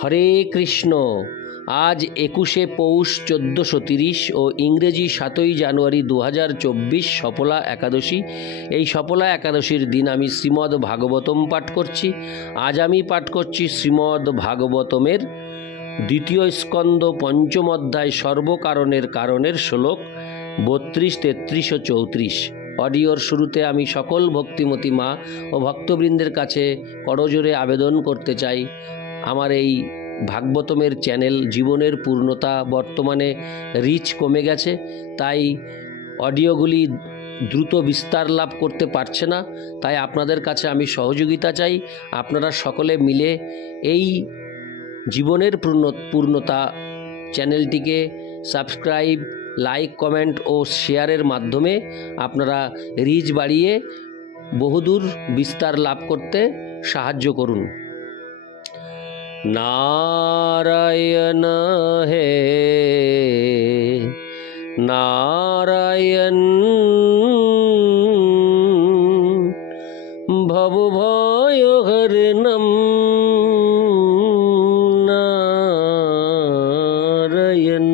হরে কৃষ্ণ। আজ 21শে পৌষ 1430 ও ইংরেজি 7ই জানুয়ারি 2024 সফলা একাদশী। এই সফলা একাদশীর দিন আমি শ্রীমদ্ ভাগবতম পাঠ করছি। আজ আমি পাঠ করছি শ্রীমদ্ ভাগবতমের দ্বিতীয় স্কন্দ পঞ্চম অধ্যায় সর্বকারণের কারণের শ্লোক 32, 33 ও 34। অডিওর শুরুতে আমি সকল ভক্তিমতী মা ও ভক্তবৃন্দের কাছে করজোরে আবেদন করতে চাই, আমার এই ভাগবতমের চ্যানেল জীবনের পূর্ণতা বর্তমানে রিচ কমে গেছে, তাই অডিওগুলি দ্রুত বিস্তার লাভ করতে পারছে না। তাই আপনাদের কাছে আমি সহযোগিতা চাই। আপনারা সকলে মিলে এই জীবনের পূর্ণতা চ্যানেলটিকে সাবস্ক্রাইব, লাইক, কমেন্ট ও শেয়ারের মাধ্যমে আপনারা রিচ বাড়িয়ে বহুদূর বিস্তার লাভ করতে সাহায্য করুন। নারায়ণ হে নারায়ণ, ভবভয় হরণম নারায়ণ।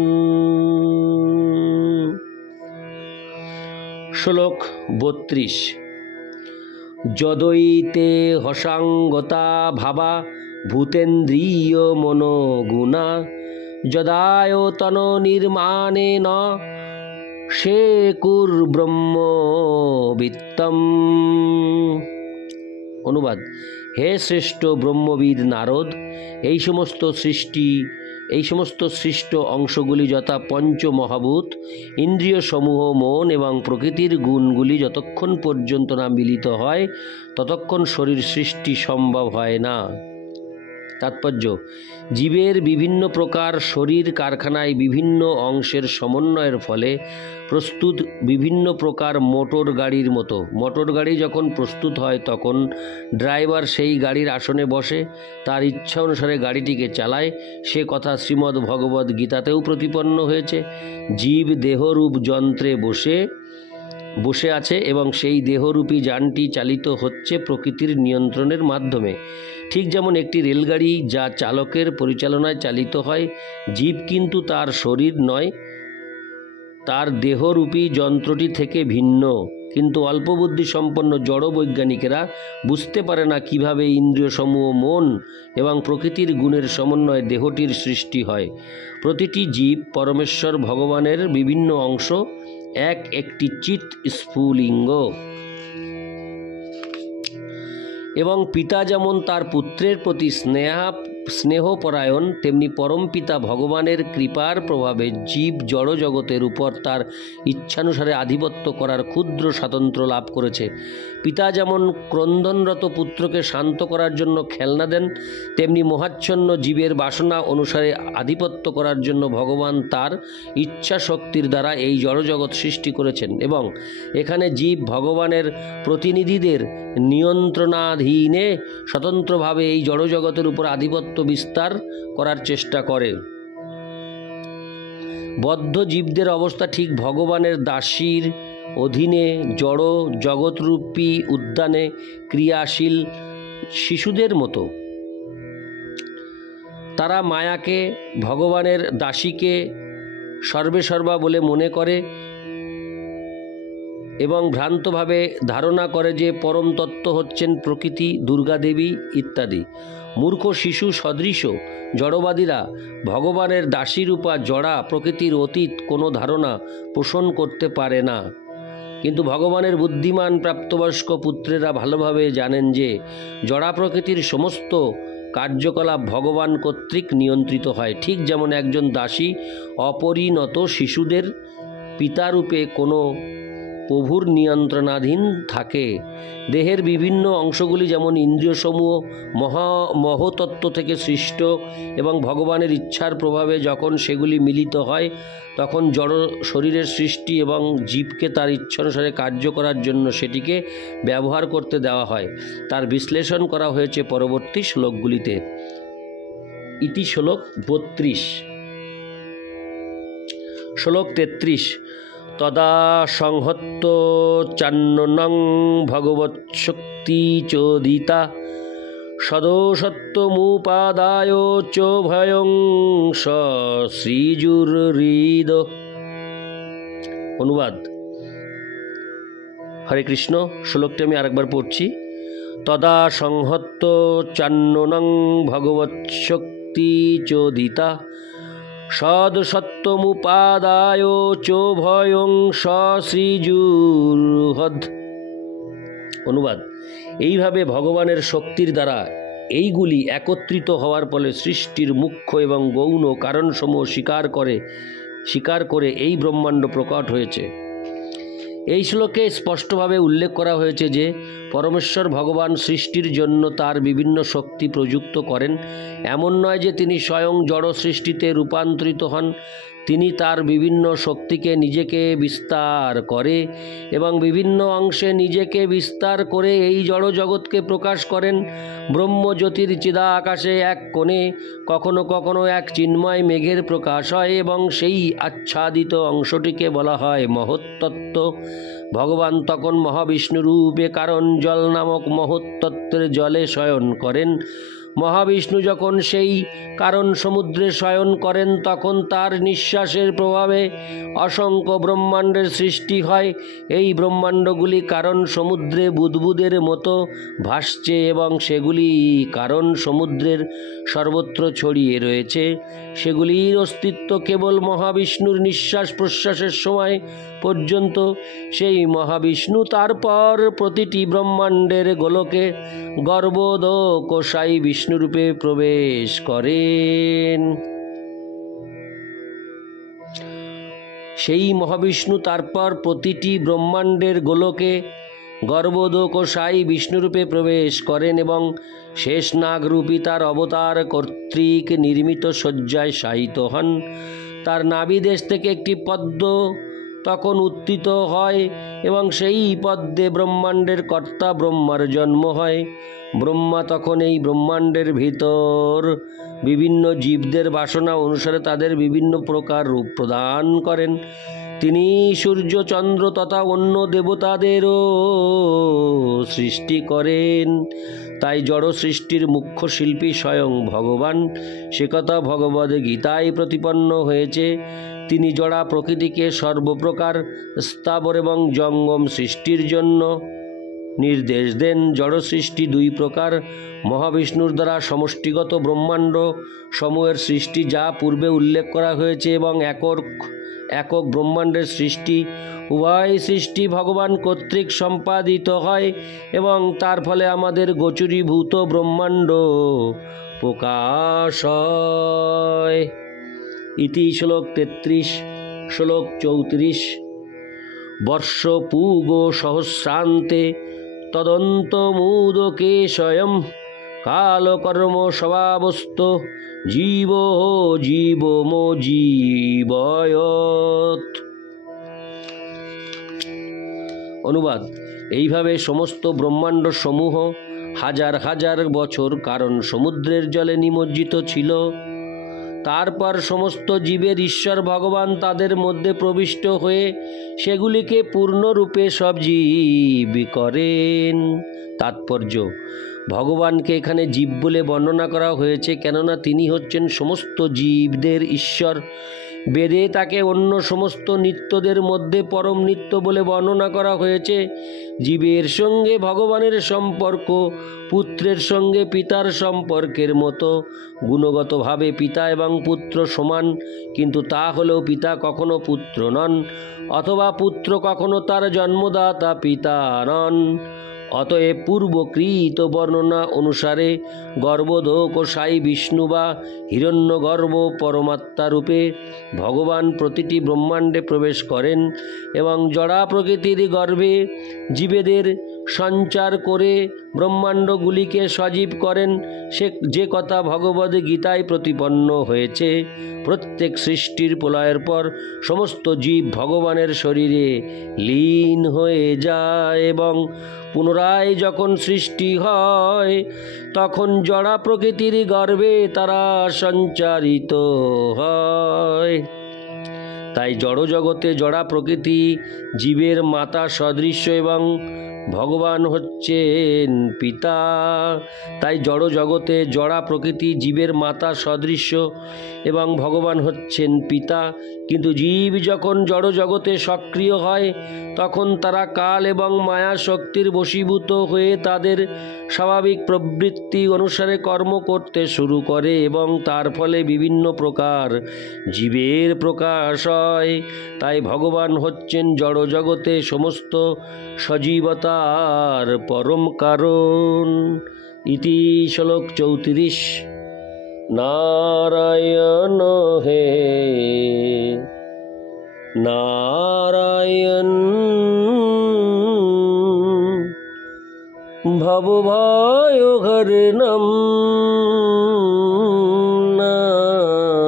শ্লোক 32। যদৈতে হসাঙ্গতা ভাবা ভূতেন্দ্রিয় মনোগুণা যদায়তন নির্মাণেন শেকুর ব্রহ্মবিত্তম। অনুবাদ: হে শ্রেষ্ঠ ব্রহ্মবিদ নারদ, এই সমস্ত সৃষ্ট অংশগুলি যথা পঞ্চ মহাভূত, ইন্দ্রিয় সমূহ, মন এবং প্রকৃতির গুণগুলি যতক্ষণ পর্যন্ত না মিলিত হয় ততক্ষণ শরীর সৃষ্টি সম্ভব হয় না। তাৎপর্য: জীবের বিভিন্ন প্রকার শরীর কারখানায় বিভিন্ন অংশের সমন্বয়ের ফলে প্রস্তুত বিভিন্ন প্রকার মোটর গাড়ির মতো। মোটর গাড়ি যখন প্রস্তুত হয় তখন ড্রাইভার সেই গাড়ির আসনে বসে তার ইচ্ছা অনুসারে গাড়িটিকে চালায়। সে কথা শ্রীমদ্ ভগবদ্ গীতাতেও প্রতিপন্ন হয়েছে। জীব দেহরূপ যন্ত্রে বসে আছে এবং সেই দেহরূপী যানটি চালিত হচ্ছে প্রকৃতির নিয়ন্ত্রণের মাধ্যমে। ঠিক যেমন একটি রেলগাড়ি যা চালকের পরিচালনায় চালিত হয়, জীব কিন্তু তার শরীর নয়, তার দেহরূপী যন্ত্রটি থেকে ভিন্ন। কিন্তু অল্পবুদ্ধি সম্পন্ন জড় বৈজ্ঞানিকেরা বুঝতে পারে না কিভাবে ইন্দ্রিয়সমূহ, মন এবং প্রকৃতির গুণের সমন্বয়ে দেহটির সৃষ্টি হয়। প্রতিটি জীব পরমেশ্বর ভগবানের বিভিন্ন অংশ, একটি চিৎ স্ফুলিঙ্গ। এবং পিতা যেমন তার পুত্রের প্রতি স্নেহপরায়ণ, তেমনি পরমপিতা ভগবানের কৃপার প্রভাবে জীব জড় জগতের উপর তার ইচ্ছানুসারে আধিপত্য করার ক্ষুদ্র স্বাতন্ত্র্য লাভ করেছে। পিতা যেমন ক্রন্দনরত পুত্রকে শান্ত করার জন্য খেলনা দেন, তেমনি মোহাচ্ছন্ন জীবের বাসনা অনুসারে আধিপত্য করার জন্য ভগবান তার ইচ্ছা শক্তির দ্বারা এই জড়জগৎ সৃষ্টি করেছেন। এবং এখানে জীব ভগবানের প্রতিনিধিদের নিয়ন্ত্রণাধীনে স্বতন্ত্রভাবে এই জড়জগতের উপর আধিপত্য বিস্তার করার চেষ্টা করে। বদ্ধ জীবদের অবস্থা ঠিক ভগবানের দাসীর অধীনে জড় জগৎরূপী উদ্যানে ক্রিয়াশীল শিশুদের মতো। তারা মায়াকে, ভগবানের দাসীকে সর্বেসর্বা বলে মনে করে এবং ভ্রান্তভাবে ধারণা করে যে পরম তত্ত্ব হচ্ছেন প্রকৃতি, দুর্গা দেবী ইত্যাদি। মূর্খ শিশু সদৃশ জড়বাদীরা ভগবানের দাসীরূপা জড়া প্রকৃতির অতীত কোনো ধারণা পোষণ করতে পারে না। কিন্তু ভগবানের বুদ্ধিমান প্রাপ্তবয়স্ক পুত্রেরা ভালোভাবে জানেন যে জড়া প্রকৃতির সমস্ত কার্যকলাপ ভগবান কর্তৃক নিয়ন্ত্রিত হয়। ঠিক যেমন একজন দাসী অপরিণত শিশুদের পিতারূপে কোনো প্রভুর নিয়ন্ত্রণাধীন থাকে। দেহের বিভিন্ন অংশগুলি যেমন ইন্দ্রিয়সমূহ মহতত্ত্ব থেকে সৃষ্ট এবং ভগবানের ইচ্ছার প্রভাবে যখন সেগুলি মিলিত হয় তখন জড় শরীরের সৃষ্টি এবং জীবকে তার ইচ্ছানুসারে কার্য করার জন্য সেটিকে ব্যবহার করতে দেওয়া হয়। তার বিশ্লেষণ করা হয়েছে পরবর্তী শ্লোকগুলিতে। ইতি শ্লোক 32। শ্লোক 33। তদা সংহত্ত চান্ননং ভগবৎশক্তি চোদিতা সদোষত্বমুপাদায় চ ভয়ং শ্রীজুরহৃদ। অনুবাদ। হরে কৃষ্ণ। শ্লোকটি আমি আরেকবার পড়ছি। তদা সংহত্ত চান্ননং ভগবৎশক্তি চোদিতা সদসত্ত্বমুপাদায় চ ভয়ং শ্রীজুরহৃদ। অনুবাদ। এইভাবে ভগবানের শক্তির দ্বারা এইগুলি একত্রিত হওয়ার ফলে সৃষ্টির মুখ্য এবং গৌণ কারণসমূহ স্বীকার করে এই ব্রহ্মাণ্ড প্রকট হয়েছে। এই শ্লোকে স্পষ্টভাবে উল্লেখ করা হয়েছে যে পরমেশ্বর ভগবান সৃষ্টির জন্য তার বিভিন্ন শক্তি প্রযুক্ত করেন। এমন নয় যে তিনি স্বয়ং জড় সৃষ্টিতে রূপান্তরিত হন। তিনি তার বিভিন্ন শক্তিকে নিজেকে বিস্তার করে এবং বিভিন্ন অংশে নিজেকে বিস্তার করে এই জড় জগৎকে প্রকাশ করেন। ব্রহ্মজ্যোতির চিদা আকাশে এক কোণে কখনো কখনো এক চিন্ময় মেঘের প্রকাশ হয় এবং সেই আচ্ছাদিত অংশটিকে বলা হয় মহত্তত্ত্ব। ভগবান তখন মহাবিষ্ণু রূপে কারণ জল নামক মহত্তত্ত্বের জলে শয়ন করেন। মহাবিষ্ণু যখন সেই কারণ সমুদ্রে শয়ন করেন তখন তার নিঃশ্বাসের প্রভাবে অসংখ্য ব্রহ্মাণ্ডের সৃষ্টি হয়। এই ব্রহ্মাণ্ডগুলি কারণ সমুদ্রে বুদবুদের মতো ভাসছে এবং সেগুলি কারণ সমুদ্রের সর্বত্র ছড়িয়ে রয়েছে। সেগুলির অস্তিত্ব কেবল মহাবিষ্ণুর নিঃশ্বাস প্রশ্বাসের সময় পর্যন্ত। সেই মহাবিষ্ণু তারপর প্রতিটি ব্রহ্মাণ্ডের গোলকে গর্ভোদকশায়ী বিষ্ণুরূপে প্রবেশ করেন। সেই মহাবিষ্ণু তারপর প্রতিটি ব্রহ্মাণ্ডের গোলকে গর্ভোদকশায়ী বিষ্ণুরূপে প্রবেশ করেন এবং শেষ নাগরূপী তার অবতার কর্তৃক নির্মিত শয্যায় শায়িত হন। তার নাভিদেশ থেকে একটি পদ্ম তখন উত্থিত হয় এবং সেই পদ্মে ব্রহ্মাণ্ডের কর্তা ব্রহ্মার জন্ম হয়। ব্রহ্মা তখন এই ব্রহ্মাণ্ডের ভিতর বিভিন্ন জীবদের বাসনা অনুসারে তাদের বিভিন্ন প্রকার রূপ প্রদান করেন। তিনি সূর্য চন্দ্র তথা অন্য দেবতাদেরও সৃষ্টি করেন। তাই জড় সৃষ্টির মুখ্য শিল্পী স্বয়ং ভগবান। সে কথা ভগবদ্ গীতায় প্রতিপন্ন হয়েছে। তিনি জড়া প্রকৃতিকে সর্বপ্রকার স্থাবর এবং জঙ্গম সৃষ্টির জন্য নির্দেশ দেন। জড় সৃষ্টি দুই প্রকার। মহাবিষ্ণুর দ্বারা সমষ্টিগত ব্রহ্মাণ্ড সমূহের সৃষ্টি যা পূর্বে উল্লেখ করা হয়েছে এবং একক ব্রহ্মাণ্ডের সৃষ্টি। উভয় সৃষ্টি ভগবান কর্তৃক সম্পাদিত হয় এবং তার ফলে আমাদের গোচরীভূত ব্রহ্মাণ্ড প্রকাশ হয়। ইতি শ্লোক 33। শ্লোক 34। বর্ষ পূগ সহস্রান্তে তদন্তমুদকে স্বয়ং কালকর্ম স্বভাবস্থ জীবমো জীবয়ত। অনুবাদ। এইভাবে সমস্ত ব্রহ্মাণ্ড সমূহ হাজার হাজার বছর কারণ সমুদ্রের জলে নিমজ্জিত ছিল। তারপর সমস্ত জীবের ঈশ্বর ভগবান তাদের মধ্যে প্রবিষ্ট হয়ে সেগুলিকে পূর্ণরূপে সজীব করেন। তাৎপর্য: ভগবানকে এখানে জীব বলে বর্ণনা করা হয়েছে কেননা তিনি হচ্ছেন সমস্ত জীবদের ঈশ্বর। বেদে তাকে অন্য সমস্ত নিত্যদের মধ্যে পরম নিত্য বলে বর্ণনা করা হয়েছে। জীবের সঙ্গে ভগবানের সম্পর্ক পুত্রের সঙ্গে পিতার সম্পর্কের মতো। গুণগতভাবে পিতা এবং পুত্র সমান, কিন্তু তা হলেও পিতা কখনো পুত্র নন, অথবা পুত্র কখনো তার জন্মদাতা পিতা নন। অতএব পূর্বকৃত বর্ণনা অনুসারে গর্ভোদকশায়ী বিষ্ণু বা হিরণ্যগর্ভ পরমাত্মা রূপে ভগবান প্রতিটি ব্রহ্মাণ্ডে প্রবেশ করেন এবং জড়া প্রকৃতির গর্ভে জীবেদের সঞ্চার করে ব্রহ্মাণ্ডগুলিকে সজীব করেন। যে কথা ভগবদ্ গীতায় প্রতিপন্ন হয়েছে। প্রত্যেক সৃষ্টির প্রলয়ের পর সমস্ত জীব ভগবানের শরীরে লীন হয়ে যায় এবং পুনরায় যখন সৃষ্টি হয় তখন জড়া প্রকৃতির গর্ভে তারা সঞ্চারিত হয়। তাই জড়জগতে জড়া প্রকৃতি জীবের মাতা সদৃশ্য এবং ভগবান হচ্ছেন পিতা। তাই জড় জগতে জড়া প্রকৃতি জীবের মাতা সদৃশ্য এবং ভগবান হচ্ছেন পিতা। কিন্তু জীব যখন জড় জগতে সক্রিয় হয় তখন তারা কাল এবং মায়া শক্তির বশীভূত হয়ে তাদের স্বাভাবিক প্রবৃত্তি অনুসারে কর্ম করতে শুরু করে এবং তার ফলে বিভিন্ন প্রকার জীবের প্রকাশ হয়। তাই ভগবান হচ্ছেন জড় জগতে সমস্ত সজীবতার পরম কারণ। ইতি শ্লোক 34। নারায়ণ হে নারায়ণ ভবভয় হরণম নারায়ণ।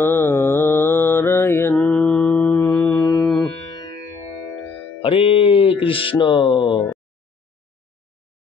হরে কৃষ্ণ।